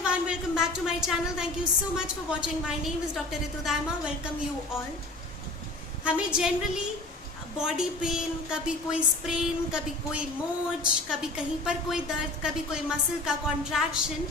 everyone, welcome back to my channel. Thank you so much for watching. My name is Dr. Ritu Daima. Welcome you all. हमें generally body pain, कभी कोई sprain, कभी कोई मोच, कभी कहीं पर कोई दर्द, कभी कोई मसल का कॉन्ट्रैक्शन,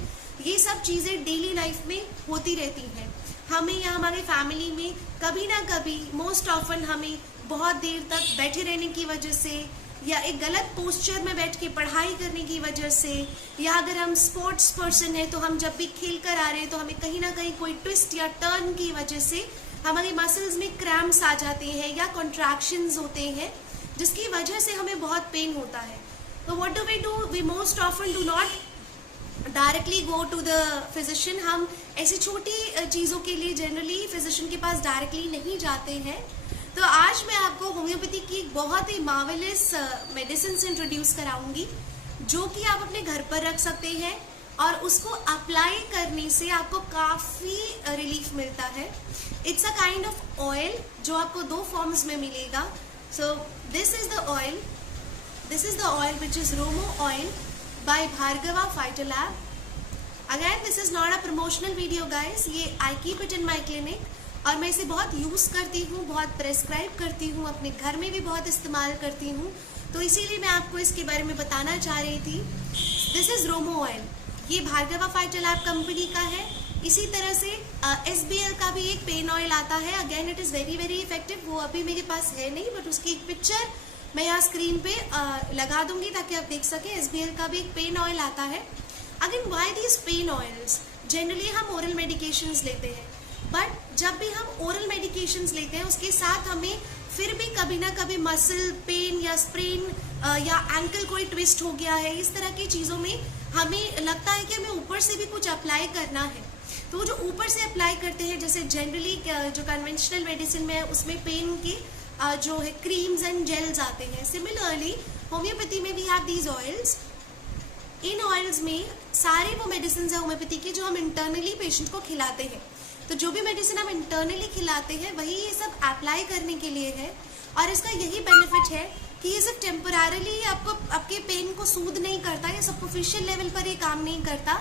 ये सब चीज़ें डेली लाइफ में होती रहती हैं. हमें या हमारी फैमिली में कभी ना कभी मोस्ट ऑफन हमें बहुत देर तक बैठे रहने की वजह से या एक गलत पोस्चर में बैठ के पढ़ाई करने की वजह से, या अगर हम स्पोर्ट्स पर्सन है तो हम जब भी खेल कर आ रहे हैं तो हमें कहीं ना कहीं कोई ट्विस्ट या टर्न की वजह से हमारी मसल्स में क्रैम्प्स आ जाते हैं या कॉन्ट्रैक्शंस होते हैं, जिसकी वजह से हमें बहुत पेन होता है. तो what do we do? We most often do not directly go to the physician. हम ऐसी छोटी चीज़ों के लिए जनरली फिजिशियन के पास डायरेक्टली नहीं जाते हैं. तो आज मैं आपको होम्योपैथी की एक बहुत ही मार्वेलस मेडिसिन इंट्रोड्यूस कराऊंगी, जो कि आप अपने घर पर रख सकते हैं और उसको अप्लाई करने से आपको काफ़ी रिलीफ मिलता है. It's a kind of oil जो आपको दो फॉर्म्स में मिलेगा. So this is the oil which is Romo oil by Bhargava Phytolab. Again this is not a promotional video guys. ये I keep it in my clinic और मैं इसे बहुत यूज़ करती हूँ, बहुत प्रेस्क्राइब करती हूँ, अपने घर में भी बहुत इस्तेमाल करती हूँ. तो इसीलिए मैं आपको इसके बारे में बताना चाह रही थी. This is Romo oil. ये भार्गवा फाइटोलैब कंपनी का है. इसी तरह से SBL का भी एक पेन ऑयल आता है. Again it is very very effective. वो अभी मेरे पास है नहीं, बट उसकी एक पिक्चर मैं यहाँ स्क्रीन पे लगा दूंगी ताकि आप देख सकें. SBL का भी एक पेन ऑयल आता है. Again why these pain oils? Generally हम ओरल मेडिकेशंस लेते हैं, बट जब भी हम ओरल मेडिकेशंस लेते हैं उसके साथ हमें फिर भी कभी ना कभी मसल पेन या स्प्रेन या एंकल कोई ट्विस्ट हो गया है, इस तरह की चीज़ों में हमें लगता है कि हमें ऊपर से भी कुछ अप्लाई करना है. तो जो ऊपर से अप्लाई करते हैं, जैसे जनरली जो कन्वेंशनल मेडिसिन में है उसमें पेन के जो है क्रीम्स एंड जेल्स आते हैं. सिमिलरली होम्योपैथी में वी हैव दीज ऑयल्स. इन ऑयल्स में सारे वो मेडिसिन है होम्योपैथी की जो हम इंटरनली पेशेंट को खिलाते हैं. तो जो भी मेडिसिन हम इंटरनली खिलाते हैं वही ये सब अप्लाई करने के लिए है. और इसका यही बेनिफिट है कि ये सिर्फ टेम्पररीली आपको आपके पेन को सूद नहीं करता, ये सुपरफिशियल लेवल पर ये काम नहीं करता.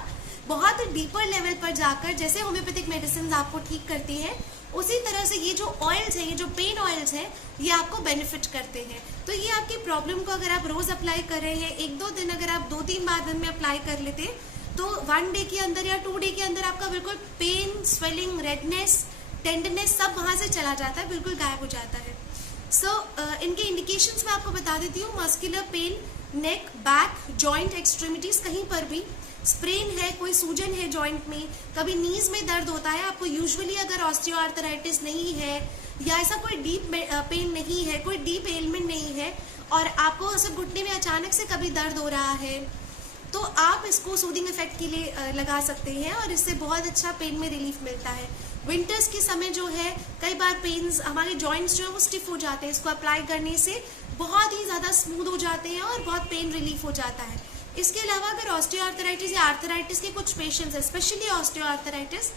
बहुत डीपर लेवल पर जाकर जैसे होम्योपैथिक मेडिसिन आपको ठीक करती है, उसी तरह से ये जो ऑयल्स हैं, ये जो पेन ऑयल्स हैं, ये आपको बेनिफिट करते हैं. तो ये आपकी प्रॉब्लम को अगर आप रोज़ अप्लाई कर रहे हैं, 1-2 दिन अगर आप 2-3 बार दिन में अप्लाई कर लेते तो 1 डे के अंदर या 2 डे के अंदर आपका बिल्कुल पेन, स्वेलिंग, रेडनेस, टेंडरनेस सब वहाँ से चला जाता है, बिल्कुल गायब हो जाता है. सो इनके इंडिकेशंस मैं आपको बता देती हूँ. मस्कुलर पेन, नेक, बैक, जॉइंट, एक्सट्रीमिटीज़, कहीं पर भी स्प्रेन है, कोई सूजन है जॉइंट में, कभी नीज में दर्द होता है आपको, यूजुअली अगर ऑस्टियोआर्थराइटिस नहीं है या ऐसा कोई डीप पेन नहीं है, कोई डीप एलिमेंट नहीं है और आपको सिर्फ घुटने में अचानक से कभी दर्द हो रहा है, तो आप इसको सूदिंग इफेक्ट के लिए लगा सकते हैं और इससे बहुत अच्छा पेन में रिलीफ मिलता है. विंटर्स के समय जो है कई बार पेन्स, हमारे जॉइंट्स जो है वो स्टिफ हो जाते हैं. इसको अप्लाई करने से बहुत ही ज़्यादा स्मूथ हो जाते हैं और बहुत पेन रिलीफ हो जाता है. इसके अलावा अगर ऑस्टियोआर्थराइटिस या आर्थराइटिस के कुछ पेशेंट्स हैं, स्पेशली ऑस्टियोआर्थराइटिस,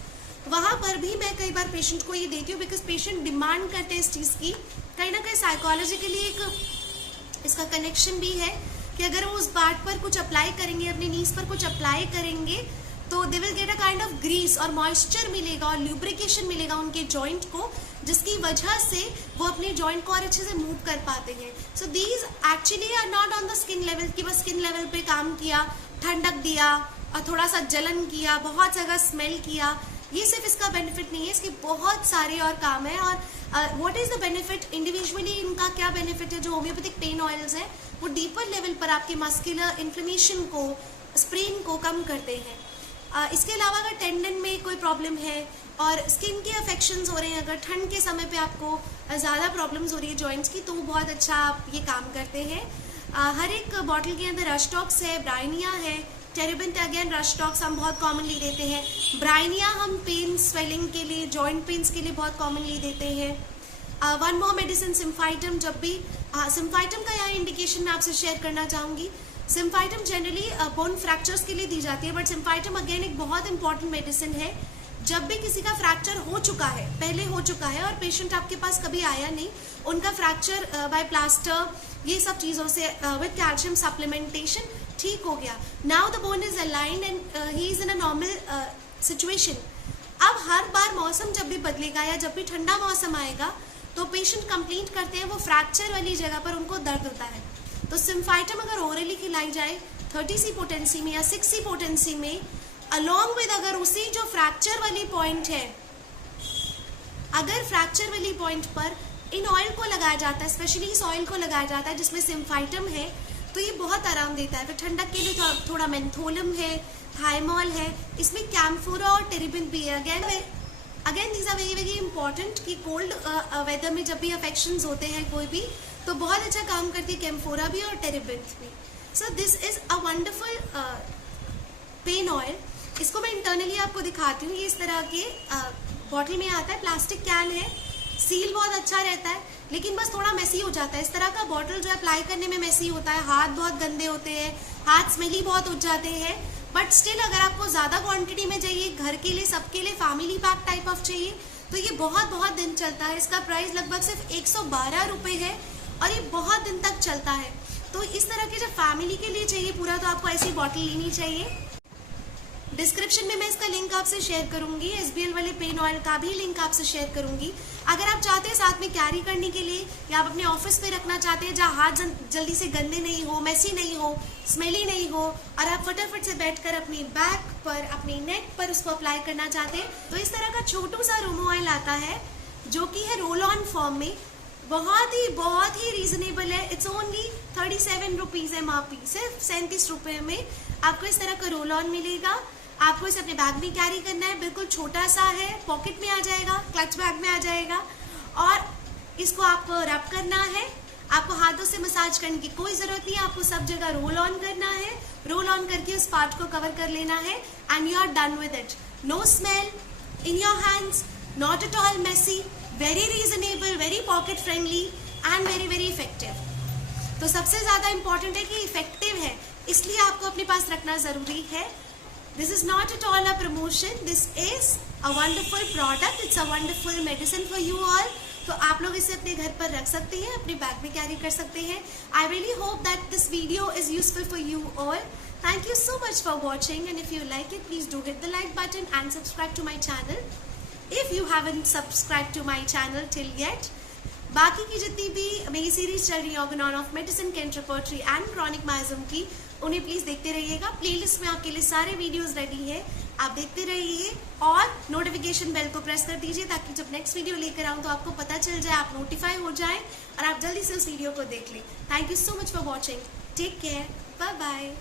वहाँ पर भी मैं कई बार पेशेंट को ये देती हूँ, बिकॉज पेशेंट डिमांड करते हैं इस चीज़ की. कहीं ना कहीं साइकोलॉजिकली एक इसका कनेक्शन भी है कि अगर वो उस पार्ट पर कुछ अप्लाई करेंगे, अपने नीज पर कुछ अप्लाई करेंगे, तो they will get a kind of grease और मॉइस्चर मिलेगा और ल्यूब्रिकेशन मिलेगा उनके जॉइंट को, जिसकी वजह से वो अपने जॉइंट को और अच्छे से मूव कर पाते हैं. So these actually are not on the skin level कि बस स्किन लेवल पे काम किया, ठंडक दिया और थोड़ा सा जलन किया, बहुत जगह स्मेल किया. ये सिर्फ इसका बेनिफिट नहीं है, इसके बहुत सारे और काम है. और what is the benefit individually, इनका क्या बेनिफिट है? जो होम्योपैथिक पेन ऑयल्स हैं वो डीपर लेवल पर आपके मस्कुलर इन्फ्लेमेशन को, स्प्रेन को कम करते हैं. इसके अलावा अगर टेंडन में कोई प्रॉब्लम है और स्किन के अफेक्शंस हो रहे हैं, अगर ठंड के समय पे आपको ज़्यादा प्रॉब्लम्स हो रही है जॉइंट्स की, तो वो बहुत अच्छा आप ये काम करते हैं. हर एक बॉटल के अंदर रशटॉक्स है, ब्राइनिया है, टेरेबेंट, अगेन रशटॉक्स हम बहुत कॉमनली देते हैं. ब्राइनिया हम पेन, स्वेलिंग के लिए, जॉइंट पेन्स के लिए बहुत कॉमनली देते हैं. One more medicine symphytum. जब भी सिम्फाइटम का यहाँ इंडिकेशन मैं आपसे शेयर करना चाहूँगी. सिम्फाइटम जनरली बोन फ्रैक्चर्स के लिए दी जाती है, बट सिम्फाइटम अगेन एक बहुत इंपॉर्टेंट मेडिसिन है. जब भी किसी का फ्रैक्चर हो चुका है, पहले हो चुका है और पेशेंट आपके पास कभी आया नहीं, उनका फ्रैक्चर बाय प्लास्टर, ये सब चीज़ों से विद कैल्शियम सप्लीमेंटेशन ठीक हो गया, now the bone is aligned and he is in a normal situation. अब हर बार मौसम जब भी बदलेगा या जब भी ठंडा मौसम आएगा तो पेशेंट कंप्लेंट करते हैं वो फ्रैक्चर वाली जगह पर उनको दर्द होता है। तो सिम्फाइटम अगर ओरली खिलाई जाए 30C पोटेंसी में या 6C पोटेंसी में, अलॉन्ग विद अगर उसी जो फ्रैक्चर वाली पॉइंट है, अगर फ्रैक्चर वाली पॉइंट पर इन ऑयल को लगाया जाता है, स्पेशली इस ऑयल को लगाया जाता है जिसमें सिम्फाइटम है, तो ये बहुत आराम देता है। फिर ठंडक के लिए थोड़ा मेंथोलम है, थाइमोल है, इसमें कैम्फोरा और टेरिबिन भी है। Again these are very very important कि कोल्ड वेदर में जब भी अफेक्शंस होते हैं कोई भी, तो बहुत अच्छा काम करती है कैम्फोरा भी और टेरिबिन भी। So this is a wonderful pain oil. इसको मैं इंटरनली आपको दिखाती हूँ। ये इस तरह के बॉटल में आता है, प्लास्टिक कैन है, सील बहुत अच्छा रहता है, लेकिन बस थोड़ा मेसी हो जाता है। इस तरह का बॉटल जो अप्लाई करने में मेसी होता है, हाथ बहुत गंदे होते हैं, हाथ स्मेली बहुत हो जाते हैं। बट स्टिल अगर आपको ज़्यादा क्वांटिटी में चाहिए, घर के लिए, सबके लिए, फैमिली पैक टाइप ऑफ चाहिए, तो ये बहुत बहुत दिन चलता है। इसका प्राइस लगभग सिर्फ 112 रुपये है और ये बहुत दिन तक चलता है। तो इस तरह के जब फैमिली के लिए चाहिए पूरा, तो आपको ऐसी बॉटल लेनी चाहिए। डिस्क्रिप्शन में मैं इसका लिंक आपसे शेयर करूंगी, SBL वाले पेन ऑयल का भी लिंक आपसे शेयर करूंगी। अगर आप चाहते हैं साथ में कैरी करने के लिए या आप अपने ऑफिस पे रखना चाहते हैं जहाँ हाथ जल्दी से गंदे नहीं हो, मेसी नहीं हो, स्मेली नहीं हो, और आप फटाफट से बैठकर अपनी बैक पर, अपनी नेक पर उसको अप्लाई करना चाहते हैं, तो इस तरह का छोटू सा रोमो ऑयल आता है जो कि है रोल ऑन फॉर्म में। बहुत ही रीजनेबल है। इट्स ओनली 37 रुपीज MRP, सिर्फ 37 रुपये में आपको इस तरह का रोल ऑन मिलेगा। आपको इसे अपने बैग में कैरी करना है, बिल्कुल छोटा सा है, पॉकेट में आ जाएगा, क्लच बैग में आ जाएगा, और इसको आपको रब करना है। आपको हाथों से मसाज करने की कोई जरूरत नहीं है, आपको सब जगह रोल ऑन करना है। रोल ऑन करके उस पार्ट को कवर कर लेना है and you are done with it. No smell in your hands, not at all messy, very reasonable, very pocket friendly and very very effective. तो सबसे ज्यादा इंपॉर्टेंट है कि इफेक्टिव है, इसलिए आपको अपने पास रखना जरूरी है। This is not at all a promotion. This is a wonderful product. It's a wonderful medicine for you all. तो आप लोग इसे अपने घर पर रख सकते हैं, अपने बैग में कैरी कर सकते हैं। I really hope that this video is useful for you all. Thank you so much for watching, and if you like it, please do hit the like button and subscribe to my channel. If you haven't subscribed to my channel till yet, बाकी की जितनी भी मेरी series चल रही है organon of medicine, Kent repertory and chronic miasm की, उन्हें प्लीज देखते रहिएगा। प्लेलिस्ट में आपके लिए सारे वीडियोस रेडी है, आप देखते रहिए और नोटिफिकेशन बेल को प्रेस कर दीजिए ताकि जब नेक्स्ट वीडियो लेकर आऊँ तो आपको पता चल जाए, आप नोटिफाई हो जाए और आप जल्दी से उस वीडियो को देख लें। Thank you so much for watching. Take care, bye bye.